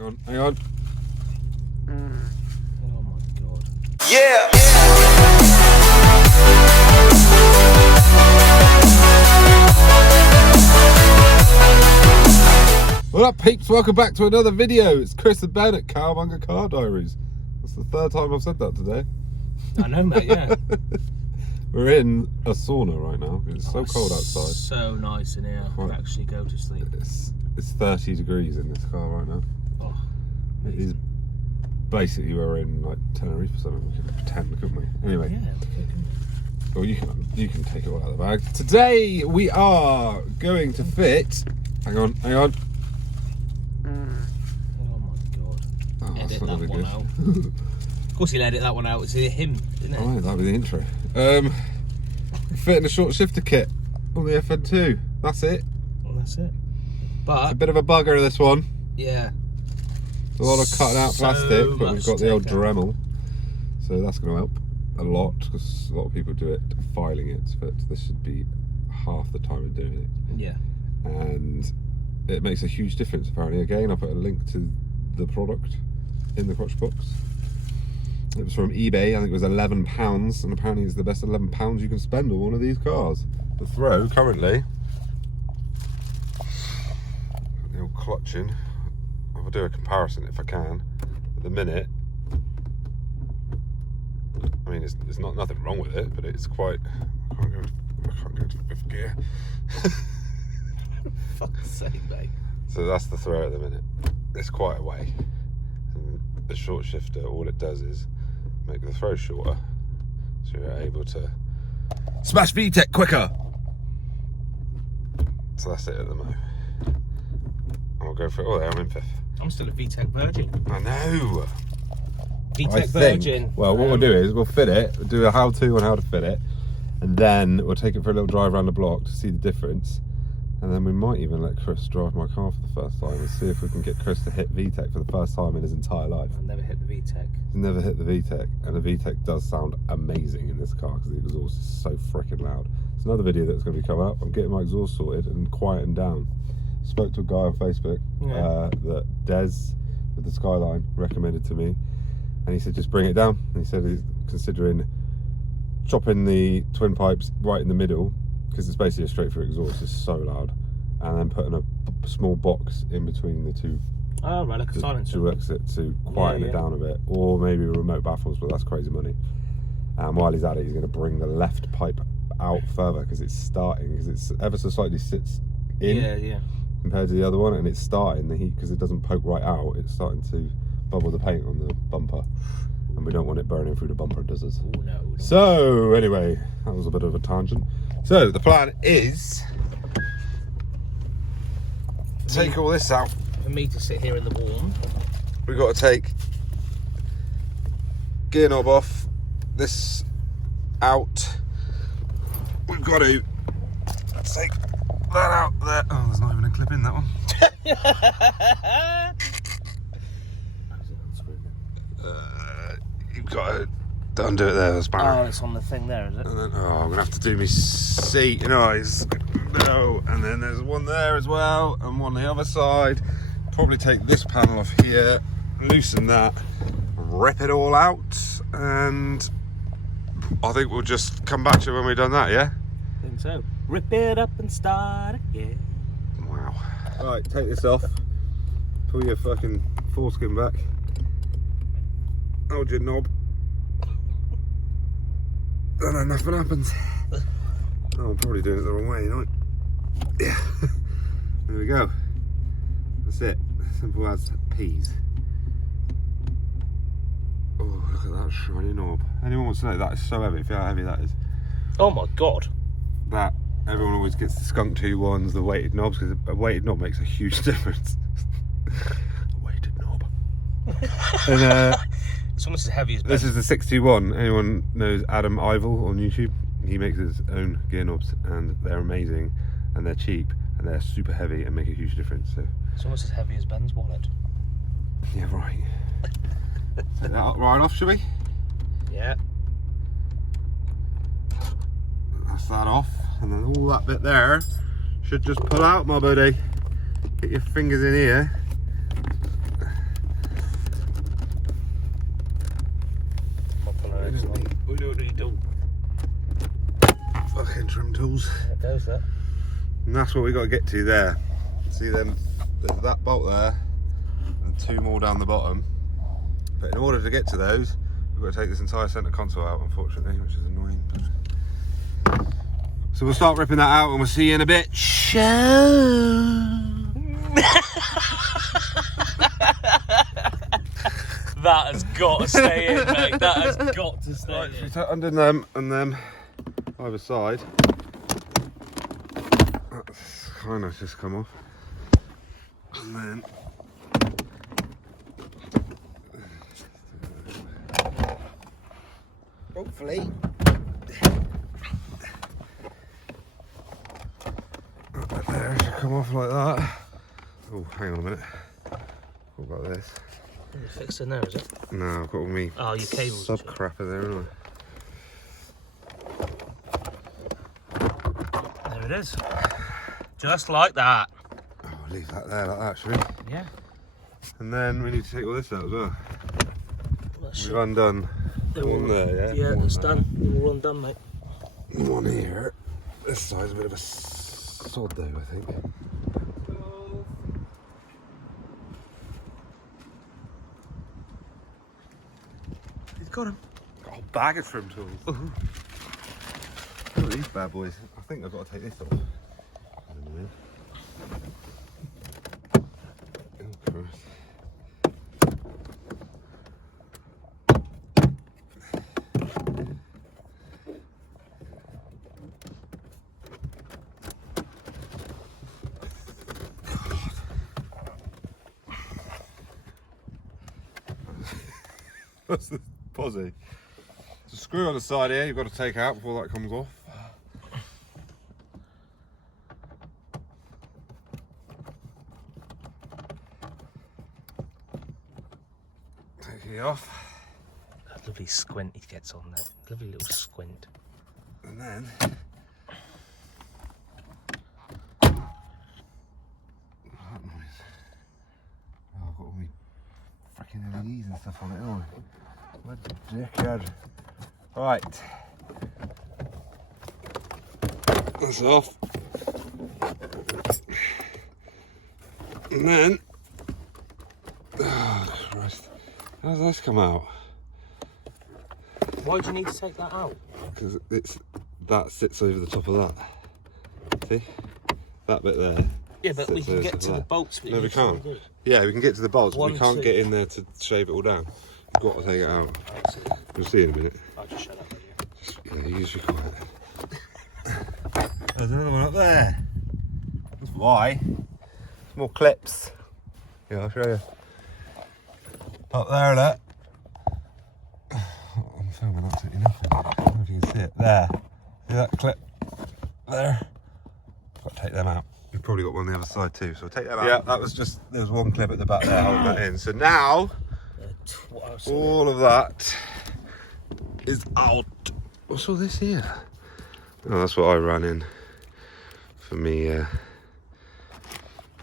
Hang on. Oh my god. Yeah. What up, peeps? Welcome back to another video. It's Chris and Ben at Cowabunga Car Diaries. That's the third time I've said that today. I know, mate, yeah. We're in a sauna right now. It's so cold outside. So nice in here. I could actually go to sleep. It's 30 degrees in this car right now. Oh, it is basically we're in like Tenerife or something. We could pretend, couldn't we? Anyway. Yeah, Well, you can take it all out of the bag. Today we are going to fit. Hang on. oh my god. Oh, Edit that's not that really one good. out. Of course he'll edit that one out. It's him, isn't it? Alright, that'll be the intro. Fitting a short shifter kit on the FN2. That's it. Well, that's it. It's But a bit of a bugger, this one. yeah, It's a lot of cutting out plastic, but we've much got the old take out. Dremel, so that's going to help a lot because a lot of people do it filing it, but this should be half the time of doing it, yeah. and it makes a huge difference. Apparently, again, I put a link to the product in the crotch box. It was from eBay. I think it was £11, and apparently it's the best £11 you can spend on one of these cars. The throw currently, the old clutching. I'll do a comparison if I can. At the minute, I mean, there's not nothing wrong with it, but it's quite. I can't go to fifth gear. Fuck's sake, mate. So that's the throw at the minute. It's quite a way. And the short shifter, all it does is make the throw shorter, so you're able to smash VTEC quicker. So that's it at the moment. I'll go for it. Oh, there, I'm in fifth. I'm still a VTEC virgin. I know. VTEC virgin. Well, what we'll do is we'll fit it, we'll do a how-to on how to fit it, and then we'll take it for a little drive around the block to see the difference. And then we might even let Chris drive my car for the first time and see if we can get Chris to hit VTEC for the first time in his entire life. I've never hit the VTEC. He's never hit the VTEC, and the VTEC does sound amazing in this car because the exhaust is so freaking loud. It's another video that's going to be coming up. I'm getting my exhaust sorted and quieting down. Spoke to a guy on Facebook that Des with the Skyline recommended to me, and he said just bring it down. And he said he's considering chopping the twin pipes right in the middle, because it's basically a straight through exhaust. It's so loud, and then putting a small box in between the two. Oh, right, like a silencer. To exit to quieten it down a bit, or maybe remote baffles, but that's crazy money. And while he's at it, he's going to bring the left pipe out further because it's starting, because it's ever so slightly sits in compared to the other one, and it's starting the heat because it doesn't poke right out. It's starting to bubble the paint on the bumper, and we don't want it burning through the bumper, does it? Oh no. So anyway, that was a bit of a tangent. So the plan is take all this out. For me to sit here in the warm. We've got to take gear knob off, this out. We've got to take that out there. Oh, there's not even a clip in that one. You've got to undo it there, the spanner. Oh, it's on the thing there, is it? And then, I'm going to have to do my seat and eyes. No, and then there's one there as well, and one on the other side. Probably take this panel off here, loosen that, rip it all out, and I think we'll just come back to it when we've done that, yeah? I think so. Rip it up and start again. Wow. Right, take this off. Pull your fucking foreskin back. Hold your knob. And then nothing happens. Oh, I'm probably doing it the wrong way, you know? Yeah. There we go. That's it. Simple as peas. Oh, look at that shiny knob. Anyone wants to know, that is so heavy. Feel how heavy that is. Oh my god. That, everyone always gets the skunk two ones, the weighted knobs, because a weighted knob makes a huge difference. A weighted knob. And It's almost as heavy as this is the 621. Anyone knows Adam Ivel on YouTube? He makes his own gear knobs, and they're amazing, and they're cheap, and they're super heavy and make a huge difference. So It's almost as heavy as Ben's wallet. yeah, right. Take that up right off, shall we? Yeah. That's that off, and then all that bit there should just pull out, my buddy. Get your fingers in here. We don't need to. Fucking trim tools. There goes that. And that's what we got to get to there. See them? There's that bolt there, and 2 more down the bottom. But in order to get to those, we've got to take this entire centre console out, unfortunately, which is annoying. So we'll start ripping that out, and we'll see you in a bit. That has got to stay in, mate. That has got to stay Right, so in. we undo them and then either side. That's kind of just come off. And then Hopefully. that there should come off like that. Oh, hang on a minute. What about this? You fixed in there, is it? No, I've got all me Oh, your cables. sub crap in there, haven't I? There it is. Just like that. Oh, I'll leave that there like that, should we? Yeah. And then we need to take all this out as well. Let's We've undone one there, yeah? Yeah, One it's there. done. We're all done, mate. One here. This side's a bit of a sod though, I think. He's got him. Got a whole bag of trim tools. Look at these bad boys. I think I've got to take this off. I don't know. Oh, Christ. What's the posse? There's a screw on the side here you've got to take out before that comes off. Take it off. That lovely squint he gets on there. Lovely little squint. And then that noise. Oh, I've got all my freaking LEDs and stuff on it, haven't I? What a dickhead. Right. That's off. And then, oh Christ, how does this come out? Why do you need to take that out? Because that sits over the top of that. See? That bit there. Yeah, but we sits can over get top to of the that. bolts. No, we can't. Yeah, we can get to the bolts, but we One, can't two. get in there to shave it all down. We've got to take it out. We'll see in a minute. I'll just shut up. Yeah, use your quiet. There's another one up there. That's why. Some more clips. Yeah, I'll show you. Up there, look. I'm filming absolutely nothing. I don't know if you can see it. There. See that clip? There. Got to take them out. We've probably got one on the other side too, so we'll take them out. Yeah, that was just, there was one clip at the back there holding that in. So now, all of that is out. What's all this here? Oh, that's what I ran in for me.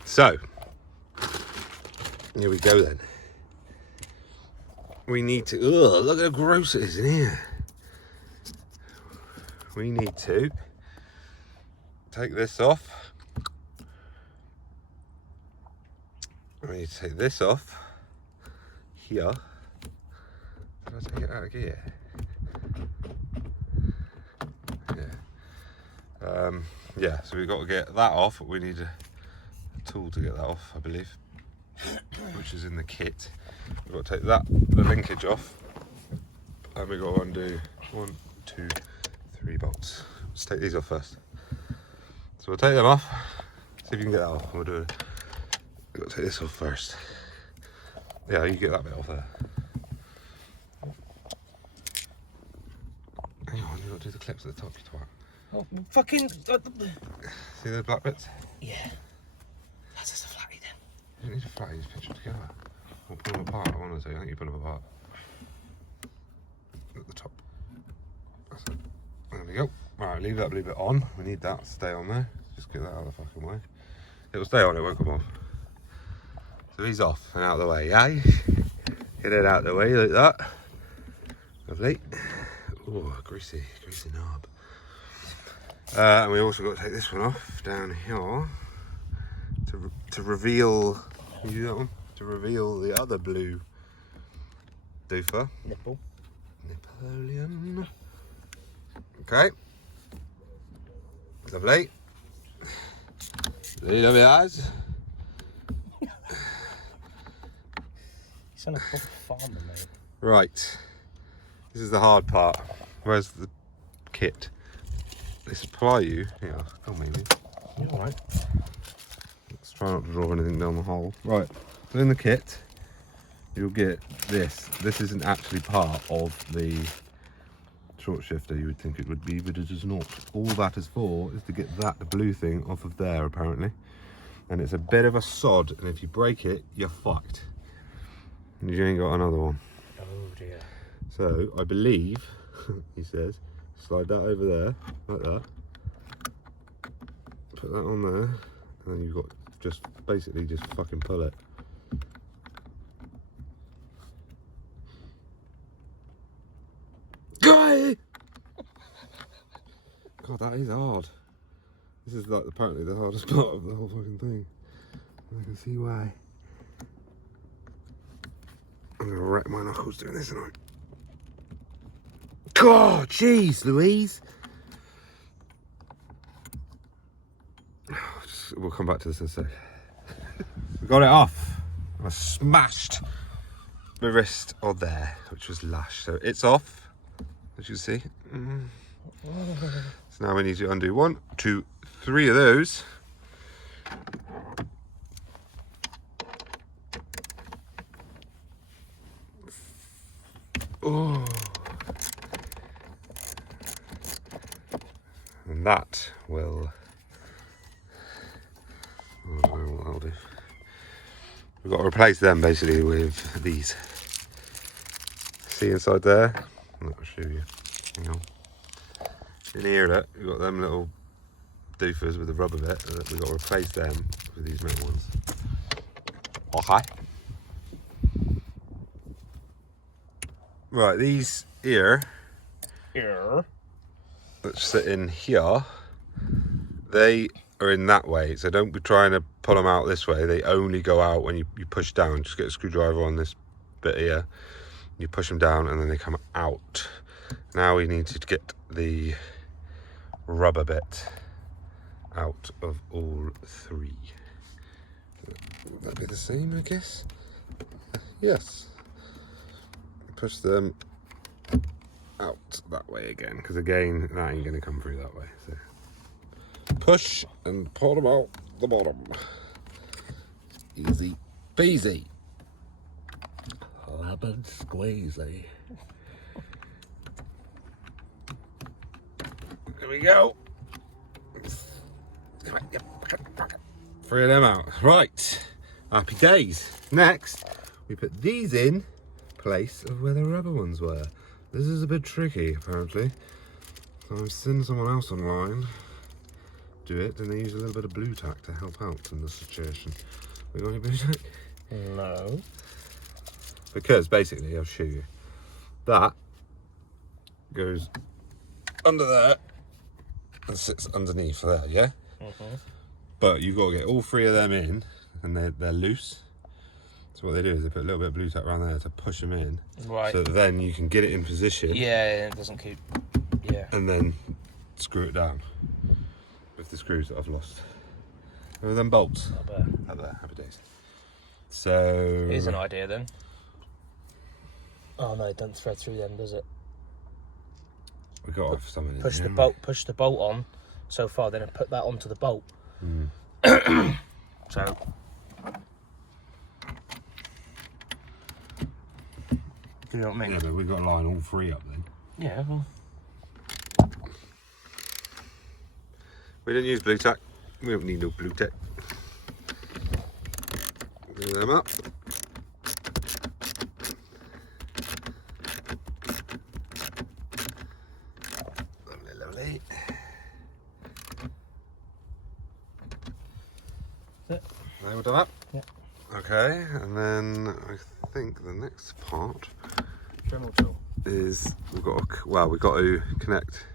So, here we go then. We need to, ugh, look how gross it is in here. We need to take this off. We need to take this off here. Did I take it out of gear? Yeah, so we've got to get that off, but we need a tool to get that off, I believe, which is in the kit. We've got to take the linkage off, and we've got to undo 1, 2, 3 bolts. Let's take these off first. So we'll take them off, see if you can get that off, and we'll do it. We've got to take this off first. Yeah, you get that bit off there. Hang on, you've got to do the clips at the top, you twat. Oh, fucking. See those black bits? Yeah. That's just a flatty then. You don't need to flatten these pictures together. Or pull them apart, I want to say. I think you pull them apart. At the top. That's it. There we go. Alright, leave that bit on. We need that to stay on there. Just get that out of the fucking way. It'll stay on, it won't come off. So he's off and out of the way, yeah? Get it out of the way like that. Lovely. Oh, greasy knob. And we also got to take this one off down here to reveal. Can you do that one? To reveal the other blue doofer. Nipple. Napoleon. Okay. Lovely. Lovely eyes. You sound like a proper farmer, mate. Right. This is the hard part. Where's the kit? They supply you. Yeah. Oh, maybe. Yeah, all right. Let's try not to draw anything down the hole. Right. So in the kit, you'll get this. This isn't actually part of the short shifter you would think it would be, but it is not. All that is for is to get that blue thing off of there, apparently. And it's a bit of a sod, and if you break it, you're fucked. And you ain't got another one. Oh dear. So I believe, he says, slide that over there, like that. Put that on there, and then you've got just basically just fucking pull it. God, that is hard. This is like apparently the hardest part of the whole fucking thing. I can see why. I'm gonna wreck my knuckles doing this tonight. God, jeez, Louise. We'll come back to this in a sec. We got it off. I smashed my wrist on there, which was lash. So it's off, as you see. So now we need to undo 1, 2, 3 of those. Oh. And that will, I don't know what that'll do. We've got to replace them basically with these. See inside there? I'll show you. Hang on. In here, look, we've got them little doofers with the rubber bit. We've got to replace them with these metal ones. Okay. Right, these here that sit in here, they are in that way. So don't be trying to pull them out this way. They only go out when you push down. Just get a screwdriver on this bit here. You push them down and then they come out. Now we need to get the rubber bit out of all 3. Would that be the same, I guess? Yes. Push them out that way again, because again, that ain't going to come through that way. So push and pull them out the bottom. Easy peasy. Lemon squeezy. There we go. 3 of them out. Right. Happy days. Next, we put these in place of where the rubber ones were. This is a bit tricky, apparently. So I've seen someone else online do it, and they use a little bit of blue tack to help out in this situation. We got any blue tack? No. Because basically, I'll show you. That goes under there and sits underneath there, yeah? But you've got to get all 3 of them in, and they're loose. So what they do is they put a little bit of blue tack around there to push them in. Right. So that then you can get it in position. Yeah, it doesn't keep. Yeah. And then screw it down with the screws that I've lost. There are them bolts. Up there, happy days. So Here's an idea then. Oh no, it doesn't thread through them, does it? we got off something. Push the bolt on so far, then I put that onto the bolt. So you know what I mean? Yeah, but we've got to line all 3 up then. Yeah, well. We didn't use blue tack. We don't need no blue tack. Glue them up. Lovely, lovely. That's it. Now we're done up? Yeah. Okay, and then I think the next part. Dremel tool. is we've got to connect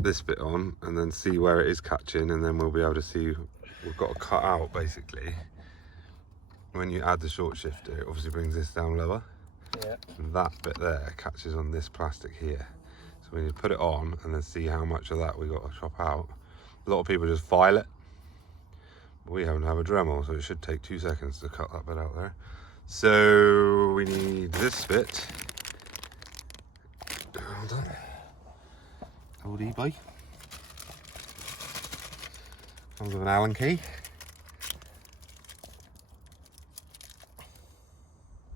this bit on and then see where it is catching, and then we'll be able to see. We've got to cut out basically. When you add the short shifter, it obviously brings this down lower. Yeah. And that bit there catches on this plastic here. So we need to put it on and then see how much of that we got to chop out. A lot of people just file it. But we happen to have a Dremel, so it should take 2 seconds to cut that bit out there. So we need this bit. Hold on. Old eBay. Comes with an Allen key.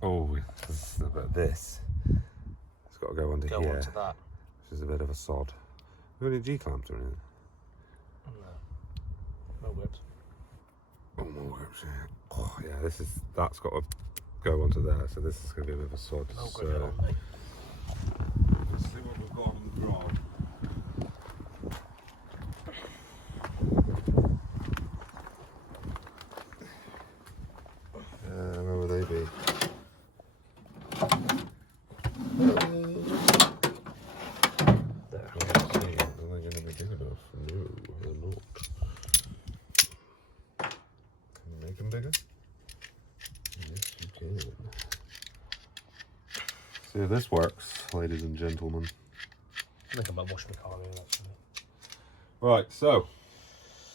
Oh, but this. It's got to go under here. Go onto that. Which is a bit of a sod. Have you got any G-clamps or anything? No whips. Oh, more whips, yeah. Oh, yeah, that's got to go onto there, so this is going to be a bit of a sod. No So, good on me. let's see what we've got on the drive. Where would they be? There. Let's see. Are they going to be big enough? No, they're not. Can you make them bigger? Yes, you can. See if this works, ladies and gentlemen. I think I might wash my car in actually. Right, so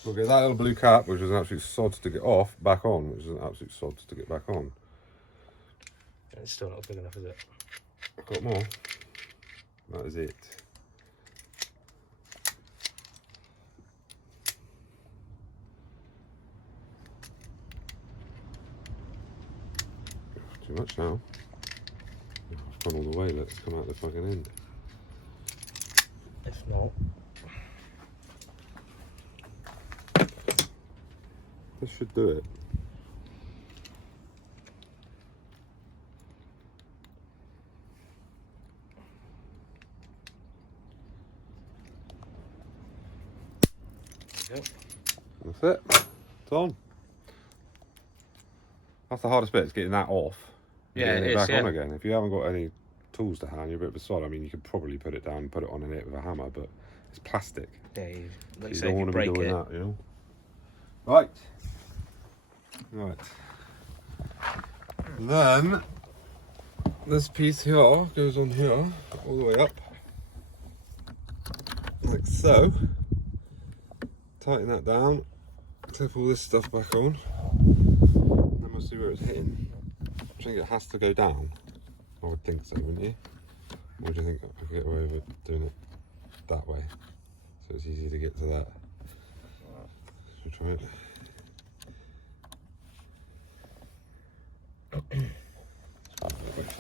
we'll get that little blue cap, which is an absolute sod to get off, back on, which is an absolute sod to get back on. It's still not big enough, is it? I've got more. That is it. Too much now. I've gone all the way, let's come out the fucking end. If not. This should do it. There you go. That's it. It's on. That's the hardest bit, is getting that off. And Yeah, getting it is, back on yeah. again. If you haven't got any tools to hand, you're a bit of a sod. I mean, you could probably put it down and put it on in it with a hammer, but it's plastic. Yeah, you, like You say, don't if you want to be break doing it. that, you know? Right. Right. Then, this piece here goes on here, all the way up. Like so. Tighten that down. Clip all this stuff back on. Then we'll see where it's hitting. I think it has to go down. I would think so, wouldn't you? Or do you think I could get away with doing it that way? So it's easy to get to that. Should we try it?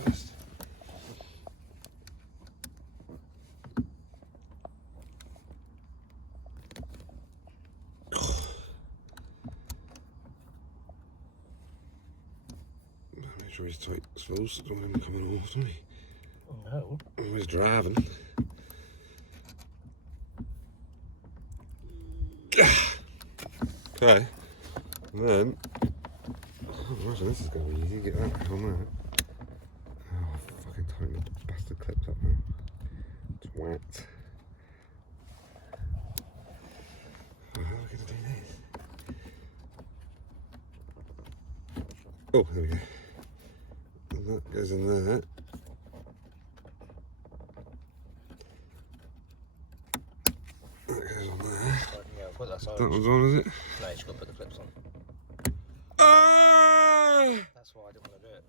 First. Make sure he's tight as close. Don't want him coming off, don't he? No. Oh, he's driving. Okay. And then, I imagine this is going to be easy. Get that back on there. Oh, fucking tighten the bastard clips up now. Twat. Oh, how are we going to do this? Oh, there we go. And that goes in there. That goes on there. Yeah, put that side. That one's on, is it? No, you just got to put the clips on. Ah! That's why I didn't want to do it.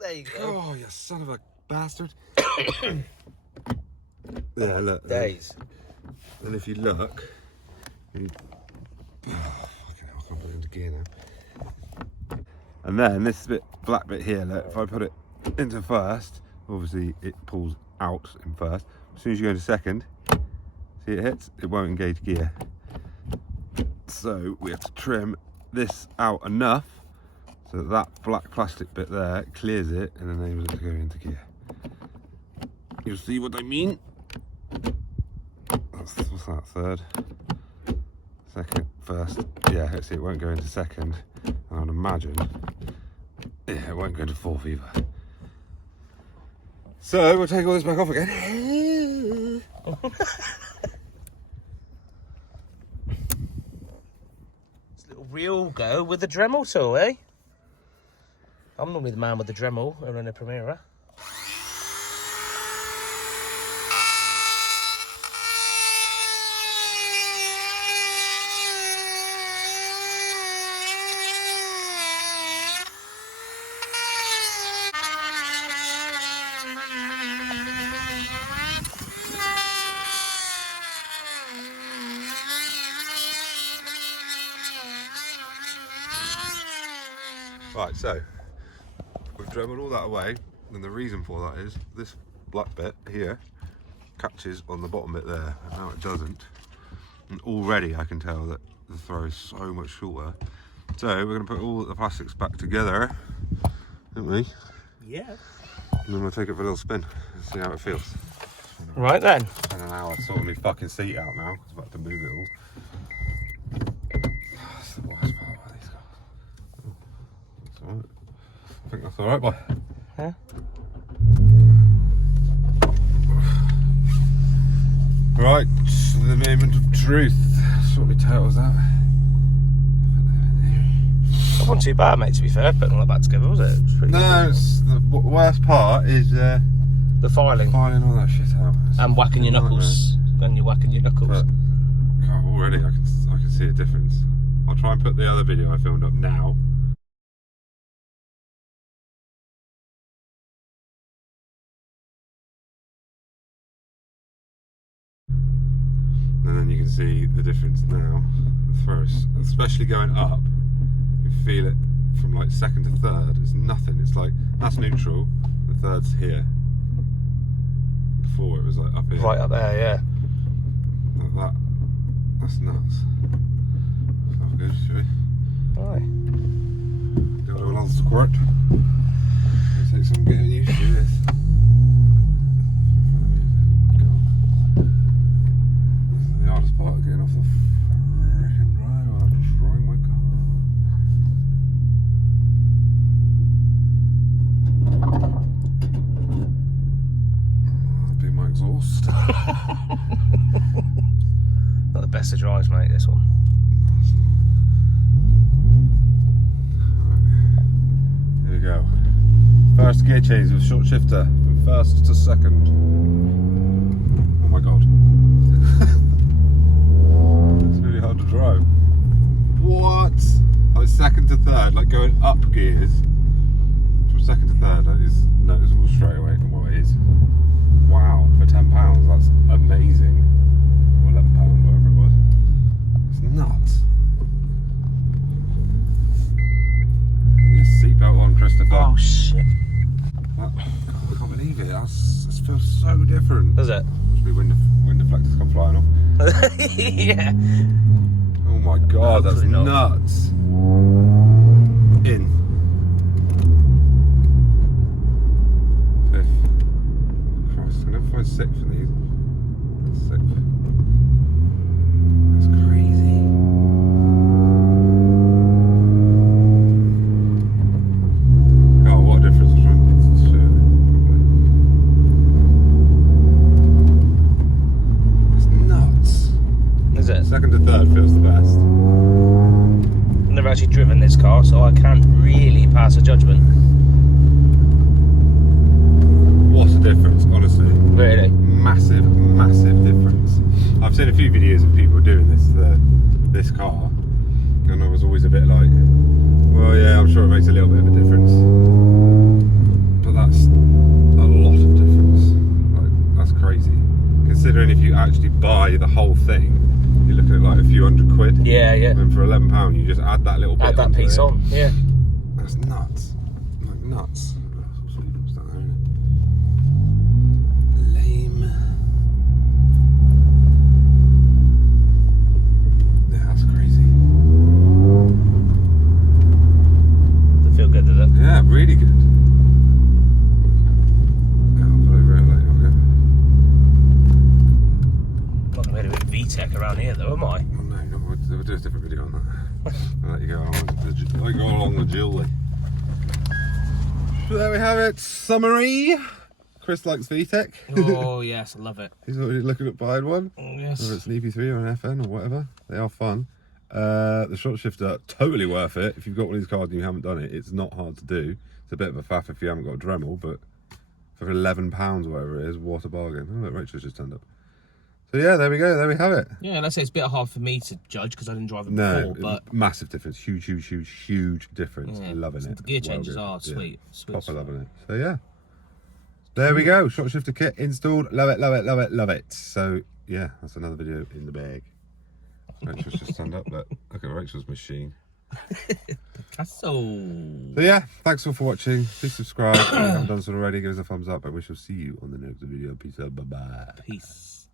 There you go. Oh, you son of a bastard. Yeah, look. Days. And if you look, you... Oh, fucking hell, I can't put it into gear now. And then this black bit here, look, if I put it into first, obviously it pulls out in first. As soon as you go into second, see it hits, it won't engage gear. So we have to trim this out enough so that that black plastic bit there clears it and enables it to go into gear. You'll see what I mean? What's that, third? Second, first. Yeah, see, it won't go into second. And I'd imagine, yeah, it won't go into fourth either. So we'll take all this back off again. It's a little real go with the Dremel tool, eh? I'm normally the man with the Dremel around the Premiere. Right, so we've dremeled all that away, and the reason for that is this black bit here catches on the bottom bit there, and now it doesn't. And already I can tell that the throw is so much shorter. So we're going to put all the plastics back together, aren't we? Yeah. And then we'll take it for a little spin and see how it feels. Right then. And an hour sorting my fucking seat out now, because I'm about to move it all. That's the worst part about these cars. That's alright. I think that's alright, boy. Yeah. Right, the moment of truth. Sort my tails out. That wasn't too bad, mate, to be fair, putting all that back together, was it? It was pretty No, it's the worst part is the filing. filing all that shit out. And whacking your knuckles. When you're whacking your knuckles. But God, already I can see a difference. I'll try and put the other video I filmed up now. And then you can see the difference now. The throws, especially going up, you feel it from like second to third. It's nothing. It's like that's neutral. The third's here. Before it was like up here. Right up there, yeah. Like that. That's nuts. That's good, should we? Right. Do a little squirt. It takes some getting used to this. This is the hardest part of getting off the frickin' drive without destroying my car. That'd be my exhaust. Not the best of drives, mate, this one. Here we go. First gear change with short shifter from first to second. Oh my god. It's really hard to drive. What? Like second to third, like going up gears. From second to third, that is noticeable straight away. Well, it is. Wow, for £10, that's amazing. Or £11, whatever it was. It's nuts. Get your seatbelt on, Christopher. Oh, shit. I can't believe it. This feels so different. Does it? Must be wind deflectors come flying off. Yeah. Oh my god, that's Hopefully not. nuts. In. Fifth. Christ, I'm gonna find sixth in these. That's sixth. That's crazy. Oh, what a difference between two. It's nuts. Is it? Second to third feels the best. I've never actually driven this car, so I can't really pass a judgment. What a difference, honestly. Really? Massive, massive difference. I've seen a few videos of people doing this car, and I was always a bit like, well, yeah, I'm sure it makes a little bit of a difference, but that's a lot of difference. Like, that's crazy. Considering if you actually buy the whole thing, you're looking at like a few £100. Yeah, yeah. And for £11, you just add that little bit. Add that onto piece it. on, yeah. That's nuts. Like nuts. Lame. Yeah, that's crazy. Does it feel good, does it? Yeah, really good. Yeah, I'll put it over here later. I'm not going to be a bit VTEC around here, though, am I? Oh, no, we'll do a different video on that. I'll let you go along the jewellery. So there we have it. Summary. Chris likes VTech. Oh, yes, I love it. He's already looking at buying one. Yes. Whether it's an EP3 or an FN or whatever. They are fun. The short shifter, totally worth it. If you've got one of these cars and you haven't done it, it's not hard to do. It's a bit of a faff if you haven't got a Dremel, but for £11 or whatever it is, what a bargain. Oh, look, Rachel's just turned up. So yeah, there we go. There we have it. Yeah, let's say it's a bit hard for me to judge because I didn't drive it No, before, but massive difference. Huge difference. yeah, Loving so it. the gear changes good. are sweet. Sweet. Proper loving it. So yeah. There we go. Short shifter kit installed. Love it, love it, love it, love it. So yeah, that's another video in the bag. Rachel's just stand up. Look at Rachel's machine. Picasso. So yeah, thanks all for watching. Please subscribe if you haven't done so already. Give us a thumbs up, and we shall see you on the next video. Peace out. Bye bye. Peace.